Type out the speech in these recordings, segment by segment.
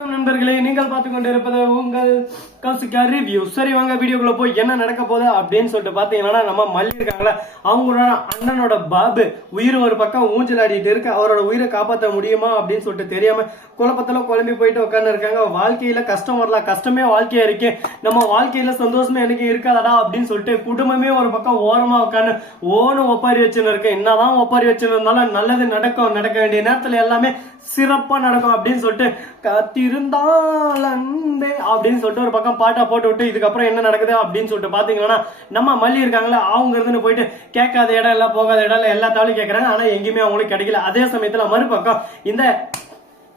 நண்பர்களே, நீங்கள் பார்த்து கொண்டு இருப்பது உங்கள் கௌசிகா ரிவ்யூ. சரி, வாங்க வீடியோக்குள்ள போய் என்ன நடக்க போகுது அப்படின்னு சொல்லிட்டு பாத்தீங்கன்னா, நம்ம மல்லி இருக்காங்களா, அவங்களோட அண்ணனோட பாபு உயிர் ஒரு பக்கம் ஊஞ்சல் ஆடிட்டு இருக்கு. அவரோட உயிரை காப்பாற்ற முடியுமா அப்படின்னு சொல்லிட்டு தெரியாம குழப்பத்துல குழம்பி போயிட்டு உட்காந்து இருக்காங்க. வாழ்க்கையில கஷ்டம் வரலாம், கஷ்டமே வாழ்க்கையா இருக்கு, நம்ம வாழ்க்கையில சந்தோஷமே எனக்கு இருக்காதடா அப்படின்னு சொல்லிட்டு குடும்பமே ஒரு பக்கம் ஓரமா உட்காந்து ஒப்பாரி வச்சுன்னு இருக்கு. என்னதான் ஒப்பாரி வச்சுன்னு இருந்தாலும் நல்லது நடக்கும், நடக்க வேண்டிய நேரத்துல எல்லாமே சிறப்பா நடக்கும் அப்படின்னு சொல்லிட்டு காத்திருந்தால் அன்பே அப்படின்னு சொல்லிட்டு ஒரு பக்கம் பாட்டா போட்டு விட்டு இதுக்கப்புறம் என்ன நடக்குது அப்படின்னு சொல்லிட்டு பாத்தீங்கன்னா, நம்ம மல்லி இருக்காங்களா, அவங்க இருந்து போயிட்டு கேட்காத இடம் இல்ல, போகாத இடம் இல்ல, எல்லா தாலும் கேட்கறாங்க. ஆனா எங்கேயுமே அவங்களுக்கு கிடைக்கல. அதே சமயத்துல மறுபக்கம் இந்த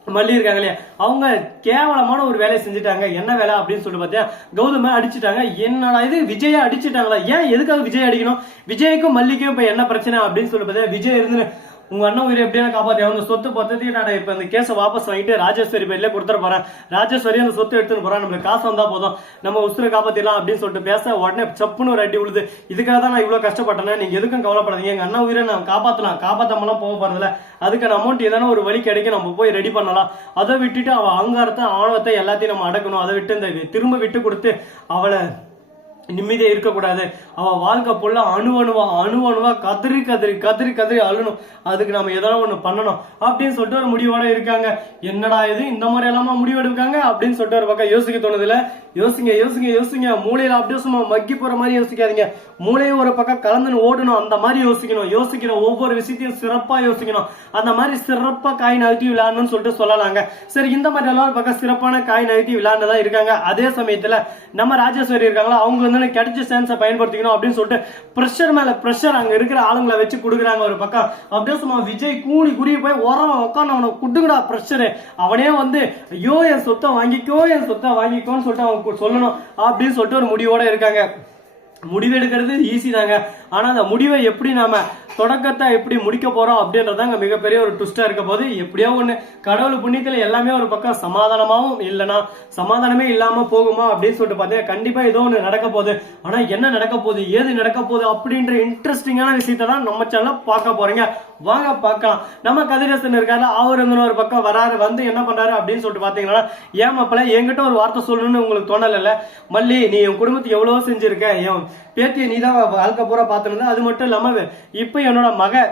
மல்லி இருக்காங்க இல்லையா, அவங்க கேவலமான ஒரு வேலையை செஞ்சுட்டாங்க. என்ன வேலை அப்படின்னு சொல்லிட்டு பாத்தியா, கௌதம அடிச்சுட்டாங்க. என்னடா இது, விஜய அடிச்சுட்டாங்களா? ஏன் எதுக்காக விஜய் அடிக்கணும்? விஜய்க்கும் மல்லிக்கும் இப்ப என்ன பிரச்சனை அப்படின்னு சொல்லிட்டு பாத்தியா, விஜய் இருந்து உங்க அண்ணன் உயிரை எப்படியா காப்பாத்தி அவங்க சொத்து பத்தத்தையும் நான் இப்ப இந்த கேஸை வாபஸ் வாங்கிட்டு ராஜேஸ்வரி பேர்ல கொடுத்துட போறேன். ராஜேஸ்வரி அந்த சொத்து எடுத்துன்னு போறான், நம்மளுக்கு காசு வந்தா போதும், நம்ம உசுரை காப்பாத்திடலாம் அப்படின்னு சொல்லிட்டு பேச உடனே சப்புன்னு ஒரு அடி விழுது. இதுக்காக தான் நான் இவ்வளவு கஷ்டப்பட்டேன், நீங்க எதுக்கும் கவலைப்படாதீங்க, எங்க அண்ணன் உயிரை நான் காப்பாத்தாமலாம் போக போறதில்ல, அதுக்கான அமௌண்ட் ஏதான ஒரு வழி கிடைக்கும், நம்ம போய் ரெடி பண்ணலாம். அதை விட்டுட்டு அவ அகங்காரத்தை ஆணவத்தை எல்லாத்தையும் நம்ம அடக்கணும். அதை விட்டு இந்த திரும்ப விட்டு கொடுத்து அவளை நிம்மதியா இருக்கக்கூடாது. அவ வாழ்க்கை புள்ள அணுவணுவா கதறி கதறி கதறி கதறி அழணும். அதுக்கு நம்ம ஏதாவது ஒண்ணு பண்ணணும் அப்படின்னு சொல்லிட்டு ஒரு முடிவோட இருக்காங்க. என்னடா இது, இந்த மாதிரி எல்லாமா முடிவெடுக்காங்க அப்படின்னு சொல்லிட்டு ஒரு பக்கம் யோசிக்க தோணுதுல. யோசிங்க யோசிங்க யோசிங்க, மூளையில அப்படியே சும்மா மக்கி போற மாதிரி யோசிக்காதீங்க. மூளையும் ஒரு பக்கம் கலந்துன்னு ஓடணும், அந்த மாதிரி யோசிக்கணும். யோசிக்கணும், ஒவ்வொரு விஷயத்தையும் சிறப்பா யோசிக்கணும். அந்த மாதிரி சிறப்பா காய் நகர்த்தி விளையாடணும்னு சொல்லிட்டு சொல்லலாங்க. சரி, இந்த மாதிரி எல்லாம் ஒரு பக்கம் சிறப்பான காய் நகர்த்தி விளையாண்டதா இருக்காங்க. அதே சமயத்துல நம்ம ராஜேஸ்வரி இருக்காங்களா, அவங்க வந்து கிடைச்ச சான்ஸை பயன்படுத்திக்கணும் அப்படின்னு சொல்லிட்டு பிரஷர் மேல பிரஷர் அங்க இருக்கிற ஆளுங்களை வச்சு கொடுக்குறாங்க. ஒரு பக்கம் அப்படியே சும்மா விஜய் கூடி குறுகி போய் ஓரமா உட்காந்து அவனை குட்டுங்கடா பிரஷரு, அவனே வந்து ஐயோ என் சொத்தை வாங்கிக்கோன்னு சொல்லிட்டு அவங்க சொல்லணும் அப்படின்னு சொல்லிட்டு ஒரு முடிவோட இருக்காங்க. முடிவு எடுக்கிறது ஈஸி தாங்க, ஆனா அந்த முடிவை எப்படி நாம தொடக்கத்தை எப்படி முடிக்க போறோம் அப்படின்றதாங்க மிகப்பெரிய ஒரு ட்விஸ்டா இருக்க போது. எப்படியோ ஒண்ணு கடவுள் புண்ணியத்துல எல்லாமே ஒரு பக்கம் சமாதானமாவும் இல்லைன்னா சமாதானமே இல்லாம போகுமா அப்படின்னு சொல்லிட்டு பாத்தீங்கன்னா, கண்டிப்பா ஏதோ ஒண்ணு நடக்க போகுது. ஆனா என்ன நடக்க போகுது, ஏது நடக்க போகுது அப்படின்ற இன்ட்ரெஸ்டிங்கான விஷயத்தை தான் நம்ம சேனல்ல பார்க்க போறீங்க. வாங்க பார்க்கலாம். நம்ம கதிரேசன் இருக்காரு, அவர் ஒரு பக்கம் வராரு, வந்து என்ன பண்றாரு அப்படின்னு சொல்லிட்டு பாத்தீங்கன்னா, ஏன் மாப்பிள்ள என்கிட்ட ஒரு வார்த்தை சொல்லணும்னு உங்களுக்கு தோணல? மல்லி, நீ என் குடும்பத்துக்கு எவ்வளவோ செஞ்சிருக்க, என் பேத்திய நீதான் வாழ்க்கை பூரா பாத்துருந்த, அது மட்டும் இல்லாம இப்ப என்னோட மக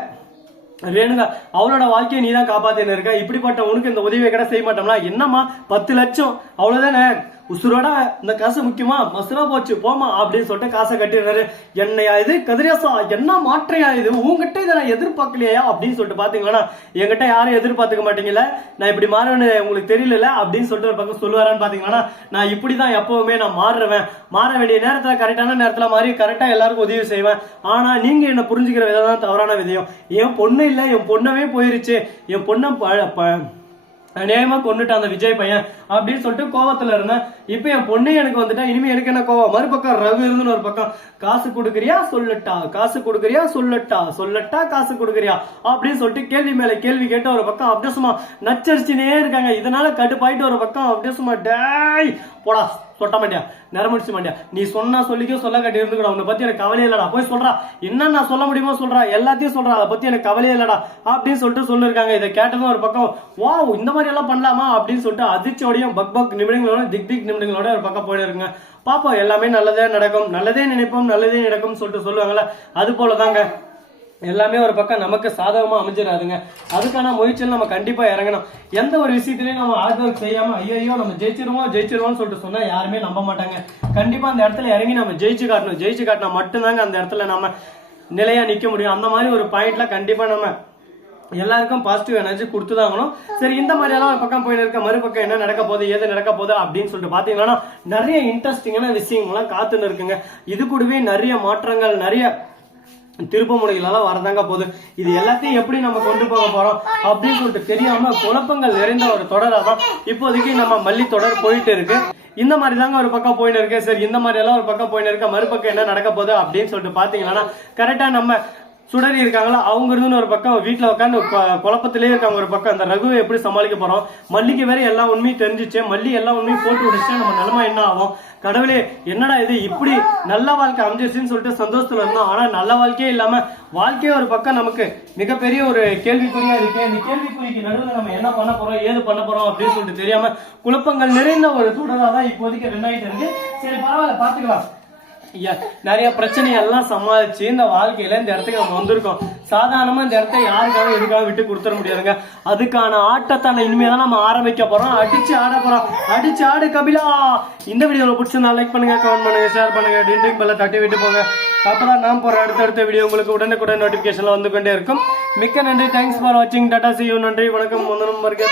ரேணுகா அவளோட வாழ்க்கையை நீ தான் காப்பாத்தின்னு இருக்க, இப்படிப்பட்ட உனக்கு இந்த உதவியை கூட செய்ய மாட்டோம்னா? என்னம்மா 10 லட்சம் அவ்வளவுதானே, உசுரோட இந்த காசு முக்கியமா, மசுரா போச்சு போமா அப்படின்னு சொல்லிட்டு காசை கட்டிடுறாரு. என்னையா இது கதிரேசா, என்ன மாற்றையா இது, உங்ககிட்ட இதை நான் எதிர்பார்க்கலையா அப்படின்னு சொல்லிட்டு பாத்தீங்கன்னா, என்கிட்ட யாரும் எதிர்பார்த்துக்க மாட்டீங்கல்ல, நான் இப்படி மாறுவேன்னு உங்களுக்கு தெரியல அப்படின்னு சொல்லிட்டு ஒரு பக்கம் சொல்லுவாரான்னு பாத்தீங்கன்னா, நான் இப்படிதான் எப்பவுமே நான் மாற வேண்டிய நேரத்துல கரெக்டான நேரத்துல மாறி கரெக்டா எல்லாருக்கும் உதவி செய்வேன். ஆனா நீங்க என்ன புரிஞ்சுக்கிற விதம் தான் தவறான விதம். என் பொண்ணு இல்ல, என் பொண்ணவே போயிருச்சு, என் பொண்ணை அநியாயமா கொண்டுட்டான் அந்த விஜய் பையன் அப்படின்னு சொல்லிட்டு கோவத்துல இருந்தேன். இப்ப என் பொண்ணு எனக்கு வந்துட்டா, இனிமே எனக்கு என்ன கோவம்? மறுபக்கம் ரகு இருந்துன்னு ஒரு பக்கம், காசு கொடுக்குறியா சொல்லட்டா, காசு கொடுக்குறியா சொல்லட்டா காசு கொடுக்குறியா அப்படின்னு சொல்லிட்டு கேள்வி மேல கேள்வி கேட்டு ஒரு பக்கம் அப்படியே சும்மா நச்சரிச்சுனே இருக்காங்க. இதனால கடுப்பாயிட்டு ஒரு பக்கம் அப்படியே சும்மா டேய் போடா சொட்ட மாட்டியா, நரமுடிச்சு மாட்டியா, நீ சொன்னா சொல்லிக்கோ, சொல்ல கட்டி இருந்துக்கூட, உன்னை பத்தி எனக்கு கவலையே இல்லடா, போய் சொல்றா, என்ன நான் சொல்ல முடியுமோ சொல்றா, எல்லாத்தையும் சொல்றா, அதை பத்தி எனக்கு கவலையே இல்லடா அப்படின்னு சொல்லிட்டு சொல்லிருக்காங்க. இதை கேட்டதும் ஒரு பக்கம் வாவ் இந்த மாதிரி எல்லாம் பண்ணலாமா அப்படின்னு சொல்லிட்டு அதிர்ச்சியோடையும் பக் நிமிடங்களோட திக் நிமிடங்களோட ஒரு பக்கம் போயிட்டு இருக்குங்க. பாப்போம், எல்லாமே நல்லதே நடக்கும், நல்லதே நினைப்போம், நல்லதே நடக்கும் சொல்லிட்டு சொல்லுவாங்கல்ல, அது போலதாங்க எல்லாமே ஒரு பக்கம் நமக்கு சாதகமா அமைஞ்சிடாதுங்க. அதுக்கான முயற்சியில் நம்ம கண்டிப்பா இறங்கணும். எந்த ஒரு விஷயத்திலையும் நம்ம ஹார்ட் ஒர்க் செய்யாம ஐயோ நம்ம ஜெயிச்சிருவோம்னு சொல்லிட்டு சொன்னா யாருமே நம்ப மாட்டாங்க. கண்டிப்பா அந்த இடத்துல இறங்கி நம்ம ஜெயிச்சு காட்டினா மட்டும்தாங்க அந்த இடத்துல நம்ம நிலையா நிக்க முடியும். அந்த மாதிரி ஒரு பாயிண்ட்ல கண்டிப்பா நம்ம எல்லாருக்கும் பாசிட்டிவ் எனர்ஜி கொடுத்துதாங்கணும். சரி, இந்த மாதிரி எல்லாம் ஒரு பக்கம் போயிட்டு இருக்க, மறுபக்கம் என்ன நடக்க போகுது, ஏது நடக்க போகுது அப்படின்னு சொல்லிட்டு பாத்தீங்கன்னா, நிறைய இன்ட்ரெஸ்டிங்கான விஷயங்கள்லாம் காத்துன்னு இருக்குங்க. இது கூடவே நிறைய மாற்றங்கள், நிறைய திருப்ப முனைகளெல்லாம் வரதாங்க போகுது. இது எல்லாத்தையும் எப்படி நம்ம கொண்டு போக போறோம் அப்படின்னு சொல்லிட்டு தெரியாம குழப்பங்கள் நிறைந்த ஒரு தொடராதான் இப்போதைக்கு நம்ம மல்லி தொடர் போயிட்டு இருக்கு. இந்த மாதிரி தாங்க ஒரு பக்கம் போயின்னு இருக்கு. சரி, இந்த மாதிரி எல்லாம் ஒரு பக்கம் போயின்னு இருக்க, மறுபக்கம் என்ன நடக்க போகுது அப்படின்னு சொல்லிட்டு பாத்தீங்கன்னா, கரெக்டா நம்ம சுடரி இருக்காங்களா அவங்க இருந்து ஒரு பக்கம் வீட்டுல உட்காந்து குழப்பத்திலே இருக்காங்க ஒரு பக்கம். அந்த ரகுவை எப்படி சமாளிக்க போறோம்? மல்லிக்கு வேற எல்லா உண்மையும் தெரிஞ்சிச்சு. மல்லி எல்லா உண்மையும் போட்டு விடுச்சா நம்ம நிலைமை என்ன ஆகும்? கடவுளே என்னடா இது இப்படி நல்ல வாழ்க்கை அமைஞ்சிச்சுன்னு சொல்லிட்டு சந்தோஷத்துல இருந்தோம். ஆனா நல்ல வாழ்க்கையே இல்லாம வாழ்க்கையே ஒரு பக்கம் நமக்கு மிகப்பெரிய ஒரு கேள்விக்குறியா இருக்கு. இந்த கேள்விக்குறிக்கு நடுவில் நம்ம என்ன பண்ண போறோம் ஏது பண்ண போறோம் அப்படின்னு சொல்லிட்டு தெரியாம குழப்பங்கள் நிறைந்த ஒரு தொடராதான் இப்போதைக்கு 2 இருக்கு. சரி பரவாயில்ல பாத்துக்கலாம். நிறைய பிரச்சனை எல்லாம் சமாளிச்சு இந்த வாழ்க்கையில இந்த இடத்துக்கு நம்ம வந்திருக்கோம். சாதாரணமா இந்த இடத்த யாருக்காக எதுக்காக விட்டு கொடுத்துட முடியாதுங்க. அதுக்கான ஆட்டத்தை இனிமேதான் நம்ம ஆரம்பிக்க போறோம். அடிச்சு ஆட போறோம். அடிச்சு ஆடு கபிலா. இந்த வீடியோல பிடிச்சிருந்தா லைக் பண்ணுங்க, கமெண்ட் பண்ணுங்க, ஷேர் பண்ணுங்க, டிண்டிங் பெல்ல தட்டி விட்டு போங்க. அப்பதான் நான் போற அடுத்த வீடியோ உங்களுக்கு உடனுக்குடன் நோட்டிபிகேஷன்ல வந்து கொண்டே இருக்கும். மிக்க நன்றி. தேங்க்ஸ் ஃபார் வாட்சிங். Tata, see you. நன்றி, வணக்கம், வந்தனம், வருக.